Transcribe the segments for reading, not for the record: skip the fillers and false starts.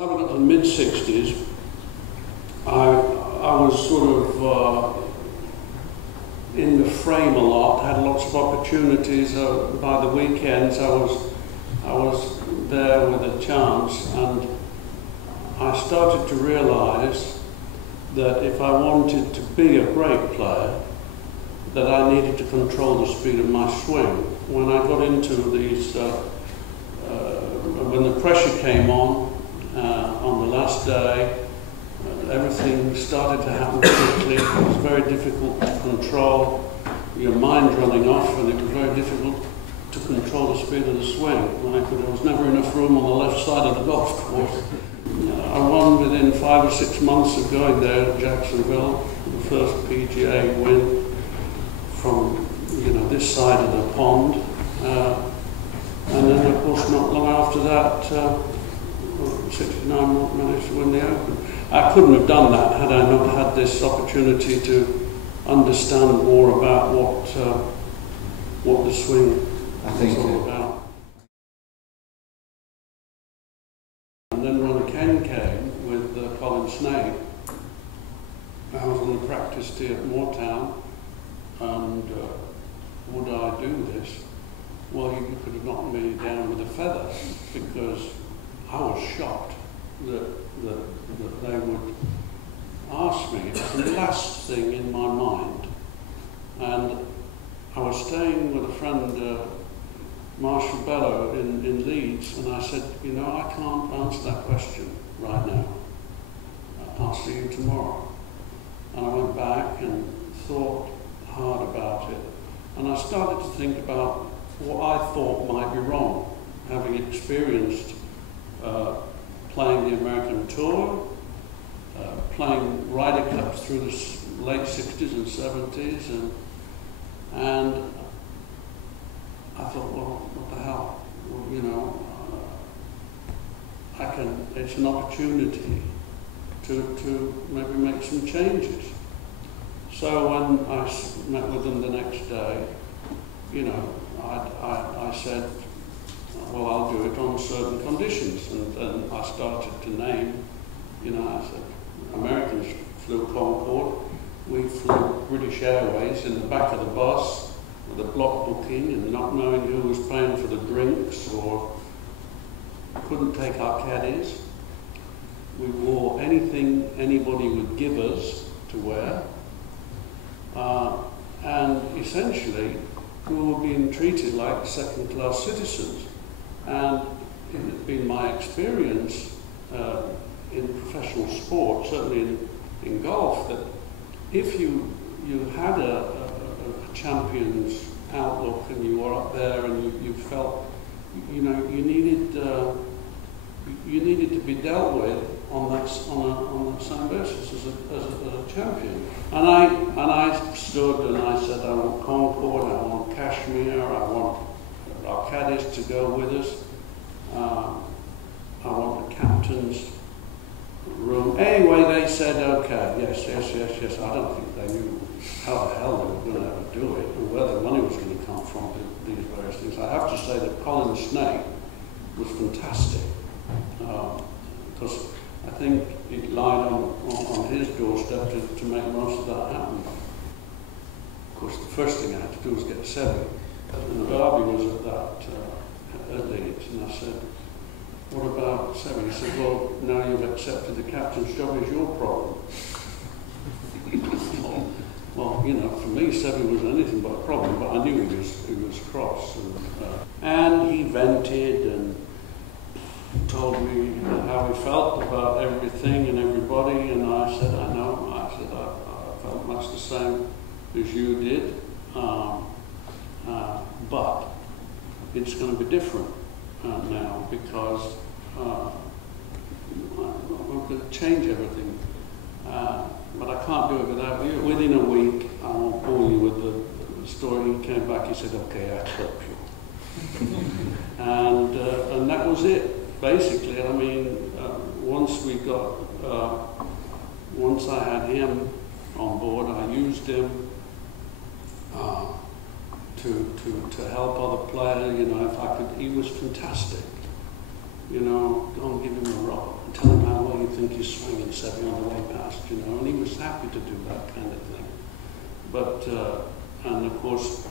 time I got to the mid-60s, I was sort of in the frame a lot, had lots of opportunities. By the weekends I was there with a chance, and I started to realise that if I wanted to be a great player, that I needed to control the speed of my swing. When I got into these, when the pressure came on the last day, everything started to happen quickly. It was very difficult to control, your mind running off, and it was very difficult to control the speed of the swing. There was never enough room on the left side of the golf course. I won within 5 or 6 months of going there at Jacksonville, the first PGA win from this side of the pond. And then, of course, not long after that, 69 managed to win the Open. I couldn't have done that had I not had this opportunity to understand more about what the swing was all about. And then when Ken came with Colin Snake, I was on the practice tee at Moortown, and would I do this? Well, you could have knocked me down with a feather, because I was shocked that they would ask me. It was the last thing in my mind. And I was staying with a friend, Marshall Bellow, in Leeds, and I said, I can't answer that question right now. I'll see you tomorrow. And I went back and thought hard about it. And I started to think about what I thought might be wrong, having experienced playing the American Tour, playing Ryder Cups through the late 60s and 70s, and I thought, well, what the hell? Well, it's an opportunity to maybe make some changes. So when I met with them the next day, I said, well, I'll do it on certain conditions, and I started to name, I said, Americans flew Concorde, we flew British Airways in the back of the bus with a block booking and not knowing who was paying for the drinks, or couldn't take our caddies. We wore anything anybody would give us to wear, and essentially we were being treated like second-class citizens. And it had been my experience in professional sport, certainly in golf, that if you had a champion's outlook and you were up there and you felt, you needed to be dealt with on that same basis as a champion. And I stood and I said, I want Concorde, I want Cashmere, I want our caddies to go with us, I want the captain's room. Anyway, they said, okay, yes. I don't think they knew how the hell they were going to ever do it, and where the money was going to come from, these various things. I have to say that Colin Snake was fantastic, because I think it lied on his doorstep to make most of that happen. Of course, the first thing I had to do was get Seve. And Darby was at Leeds, and I said, what about Seve? He said, well, now you've accepted the captain's job, is your problem. Well, for me, Seve was anything but a problem, but I knew he was cross. And he vented and told me how he felt about everything and everybody, and I said, I know. I said, I felt much the same as you did. But it's going to be different now, because we're going to change everything. But I can't do it without you. Within a week, I won't bore you with the story. He came back, he said, okay, I help you. And that was it, basically. I mean, once I had him on board, I used him to help other players, if I could. He was fantastic. Don't give him a rock. Tell him Seve on the way past, you know, and he was happy to do that kind of thing. But, and of course,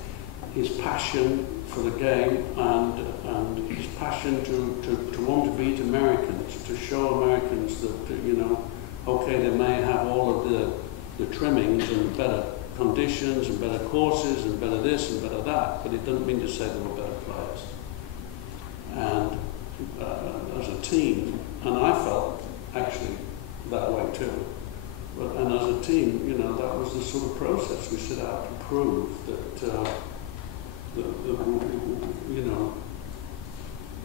his passion for the game and his passion to want to beat Americans, to show Americans that, you know, okay, they may have all of the trimmings and better conditions and better courses and better this and better that, but it doesn't mean to say they were better players. And as a team, and I felt actually that way too, and as a team, you know, that was the sort of process we set out to prove that, you know,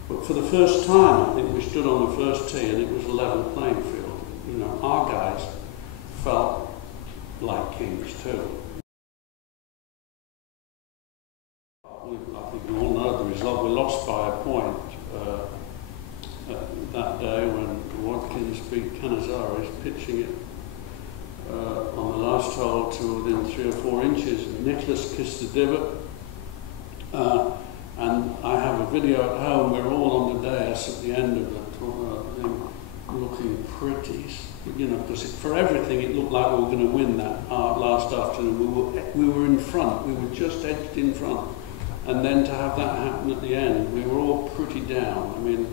but for the first time, I think we stood on the first tee and it was a level playing field. You know, our guys felt like kings too. I think we all know the result. We lost by a point that day when Watkins beat Canizares, pitching it on the last hole to within 3 or 4 inches. Nicholas kissed the divot. And I have a video at home. We're all on the dais at the end of the thing, looking pretty, you know, because for everything it looked like we were going to win that last afternoon. We were in front. We were just edged in front. And then to have that happen at the end, we were all pretty down. I mean,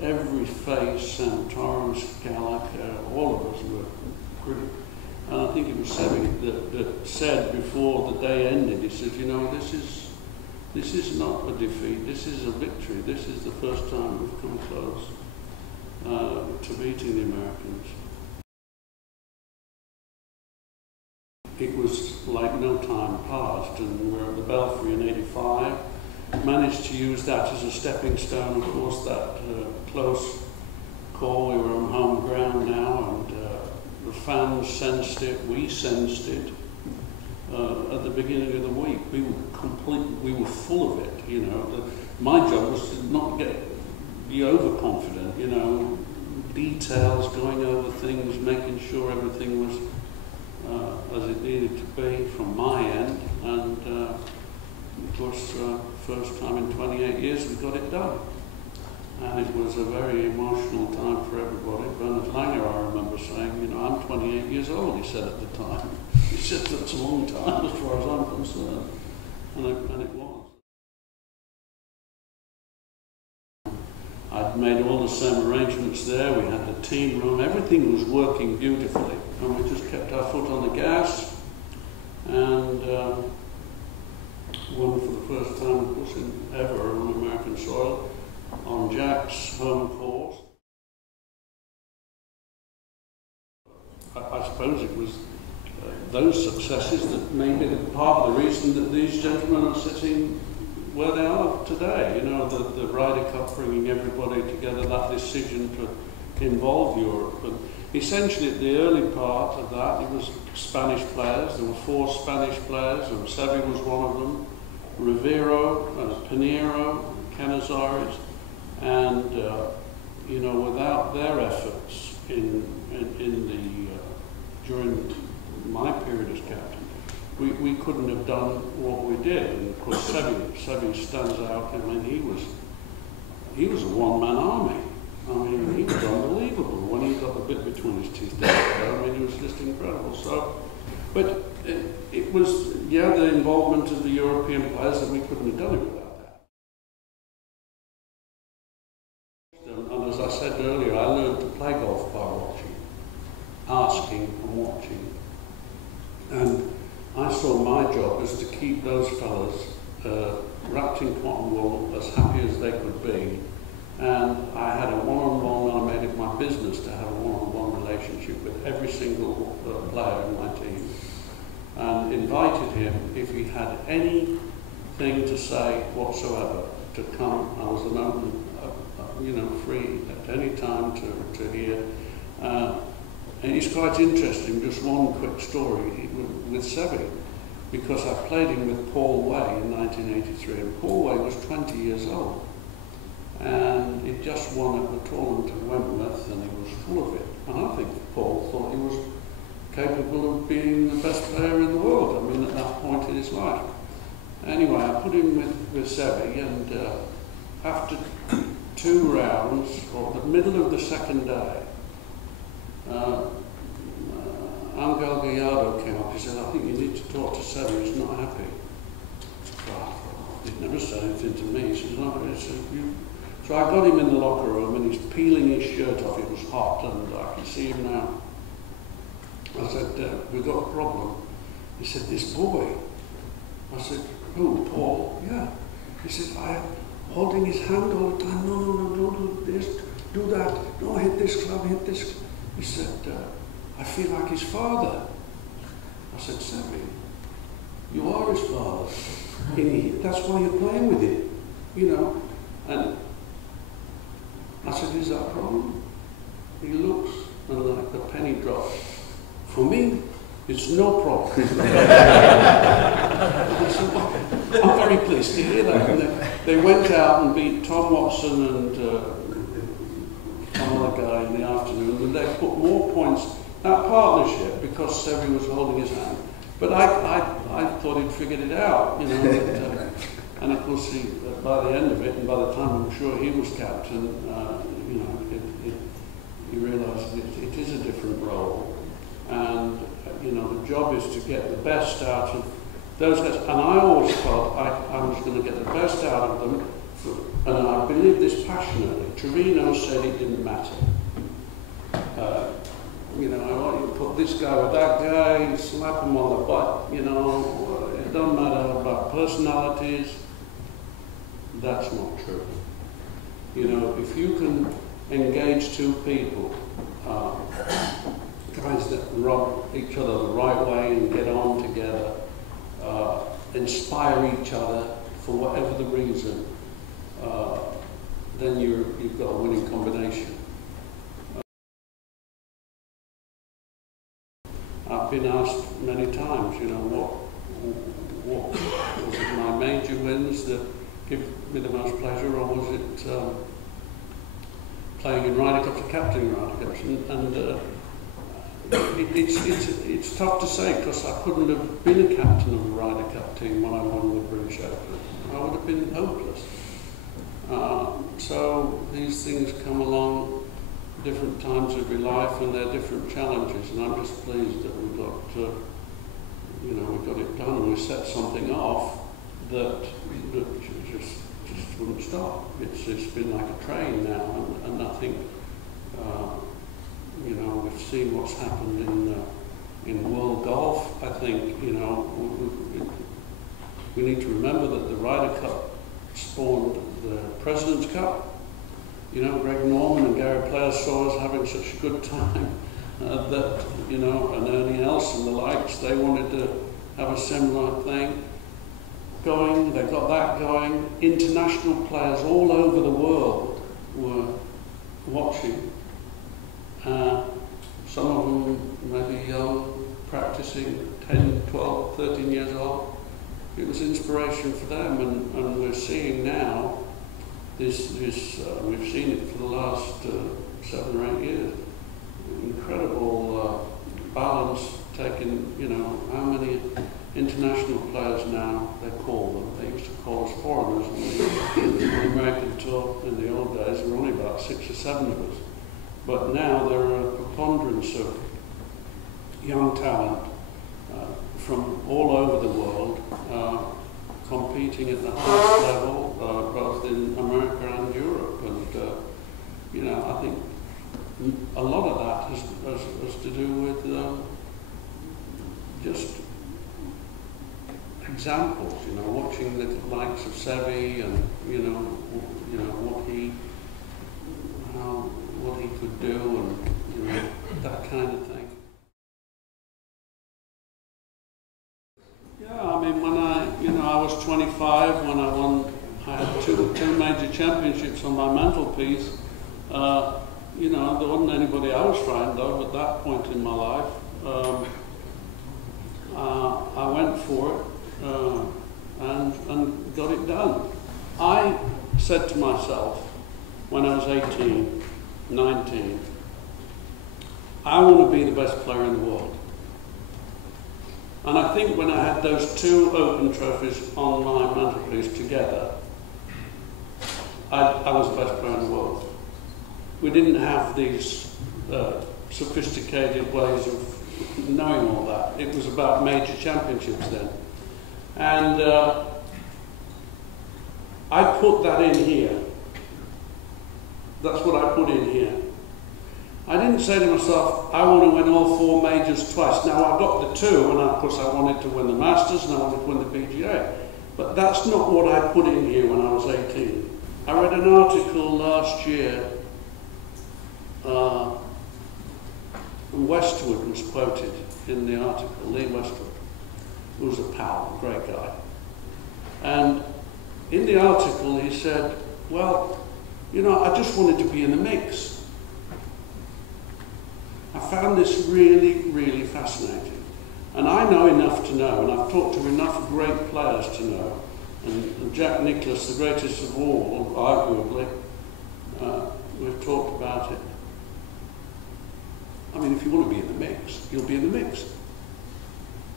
every face, Santorum, Gallagher, all of us were pretty. And I think it was Seve that said before the day ended, he said, you know, this is not a defeat, this is a victory. This is the first time we've come close to beating the Americans. It was like no time passed, and we were at the Belfry in '85. Managed to use that as a stepping stone, of course, that close call. We were on home ground now, and the fans sensed it, we sensed it. At the beginning of the week, we were full of it, you know. My job was to not be overconfident, you know, details, going over things, making sure everything was as it needed to be from my end, and of course, first time in 28 years we got it done. And it was a very emotional time for everybody. Bernard Langer, I remember saying, you know, I'm 28 years old, he said at the time. He said, that's a long time as far as I'm concerned. And it was. I'd made all the same arrangements there. We had the team room. Everything was working beautifully. And we just kept our foot on the gas and won for the first time, of course, ever on American soil, on Jack's home course. I suppose it was those successes that may be part of the reason that these gentlemen are sitting where they are today. You know, the Ryder Cup bringing everybody together, that decision to involve Europe. And essentially, at the early part of that, it was Spanish players. There were 4 Spanish players, and Seve was one of them. Rivero, Pinheiro, Canizares, and you know, without their efforts during my period as captain, we couldn't have done what we did. And of course, Seve stands out. I mean, he was a one-man army. I mean, he was unbelievable when he got the bit between his teeth there. I mean, he was just incredible. So, but it was, yeah, the involvement of the European players that we couldn't have done it without that. And as I said earlier, I learned to play golf by watching, asking and watching. And I saw my job as to keep those fellas wrapped in cotton wool, as happy as they could be. And I had a one-on-one, and I made it my business to have a one-on-one relationship with every single player in my team. And invited him, if he had anything to say whatsoever, to come. I was an open, you know, free at any time to hear. And it's quite interesting, just one quick story with Seve, because I played him with Paul Way in 1983, and Paul Way was 20 years old. And he'd just won at the tournament at Wentworth, and he was full of it. And I think Paul thought he was capable of being the best player in the world, I mean, at that point in his life. Anyway, I put him with Seve, and after 2 rounds, or the middle of the second day, Angel Gallardo came up. He said, "I think you need to talk to Seve. He's not happy." He'd never said anything to me. He said, "No." He said, So I got him in the locker room, and he's peeling his shirt off. It was hot, and I can see him now. I said, "We've got a problem." He said, "This boy." I said, "Who, Paul?" "Yeah." He said, "I am holding his hand all the time. No, don't do this, do that. No, hit this club, hit this." He said, "I feel like his father." I said, "Seve, you are his father. That's why you're playing with him, you know." And I said, "Is that a problem?" He looks, and like the penny dropped. "For me, it's no problem." I said, "Well, I'm very pleased to hear that." And they went out and beat Tom Watson and some other guy in the afternoon, and they put more points. That partnership, because Seve was holding his hand. But I thought he'd figured it out, you know. And of course, by the end of it, and by the time I'm sure he was captain, you know, he realised it is a different role. And, you know, the job is to get the best out of those guys. And I always felt I was going to get the best out of them. And I believe this passionately. Trevino said it didn't matter. You know, I want you to put this guy with that guy, slap him on the butt, you know, it doesn't matter about personalities. That's not true. You know, if you can engage two people, guys that rub each other the right way and get on together, inspire each other for whatever the reason, then you've got a winning combination. I've been asked many times, you know, what was it my major wins that give me the most pleasure, or was it playing in Ryder Cups, captaining Ryder Cups? And it's tough to say, because I couldn't have been a captain of the Ryder Cup team when I won the British Open. I would have been hopeless. So these things come along different times of your life, and they're different challenges, and I'm just pleased that we got, you know, we got it done, and we set something off that just wouldn't stop. It's been like a train now, and I think, you know, we've seen what's happened in world golf. I think, you know, we need to remember that the Ryder Cup spawned the President's Cup. You know, Greg Norman and Gary Player saw us having such a good time that, you know, and Ernie Els and the likes, they wanted to have a similar thing going. They got that going. International players all over the world were watching. Some of them maybe young, practicing, 10, 12, 13 years old. It was inspiration for them, and we're seeing now this we've seen it for the last 7 or 8 years. Incredible balance taken, you know, how many international players now, they call them. They used to call us foreigners in the American tour in the old days. There were only about 6 or 7 of us. But now there are a preponderance of young talent from all over the world competing at the highest level, both in America and Europe. And, you know, I think a lot of that has to do with just examples, you know, watching the likes of Seve and, you know what he could do, and, you know, that kind of thing. Yeah, I mean, when I was 25, when I had two major championships on my mantelpiece. You know, there wasn't anybody I was frightened of at that point in my life. I went for it and got it done. I said to myself when I was 18, 19, I want to be the best player in the world. And I think when I had those 2 Open trophies on my mantelpiece together, I was the best player in the world. We didn't have these sophisticated ways of knowing all that. It was about major championships then. And I put that in here. That's what I put in here. I didn't say to myself, I want to win all 4 majors twice. Now, I got the 2, and of course I wanted to win the Masters and I wanted to win the PGA. But that's not what I put in here when I was 18. I read an article last year, and Westwood was quoted in the article, Lee Westwood, who was a pal, a great guy. And in the article he said, well, you know, I just wanted to be in the mix. I found this really, really fascinating. And I know enough to know, and I've talked to enough great players to know, and Jack Nicklaus, the greatest of all, arguably, we've talked about it. I mean, if you want to be in the mix, you'll be in the mix.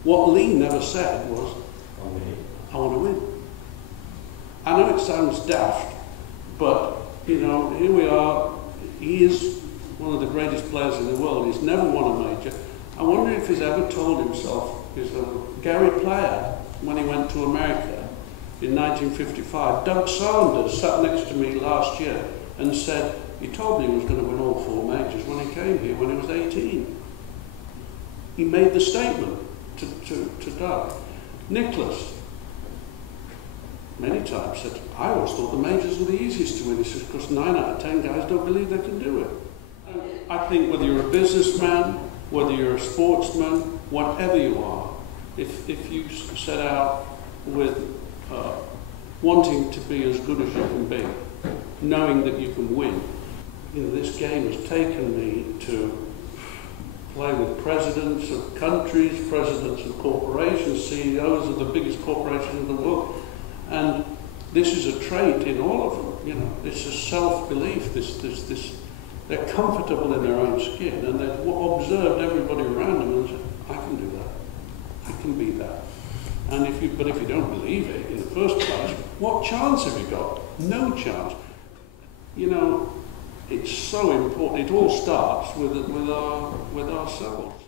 What Lee never said was, I want to win. I know it sounds daft, but, you know, here we are. He is one of the greatest players in the world. He's never won a major. I wonder if he's ever told himself, Gary Player, when he went to America in 1955, Doug Sanders sat next to me last year and said, he told me he was going to win all 4 majors when he came here when he was 18. He made the statement to Doug. Nicklaus, many times said, I always thought the majors were the easiest to win. He says, because 9 out of 10 guys don't believe they can do it. I think whether you're a businessman, whether you're a sportsman, whatever you are, if you set out with wanting to be as good as you can be, knowing that you can win. You know, this game has taken me to play with presidents of countries, presidents of corporations, CEOs of the biggest corporations in the world, and this is a trait in all of them. You know, it's a self-belief. They're comfortable in their own skin, and they've observed everybody around them and said, I can do that. I can be that. And if you don't believe it in the first place, what chance have you got? No chance. You know, it's so important. It all starts with ourselves.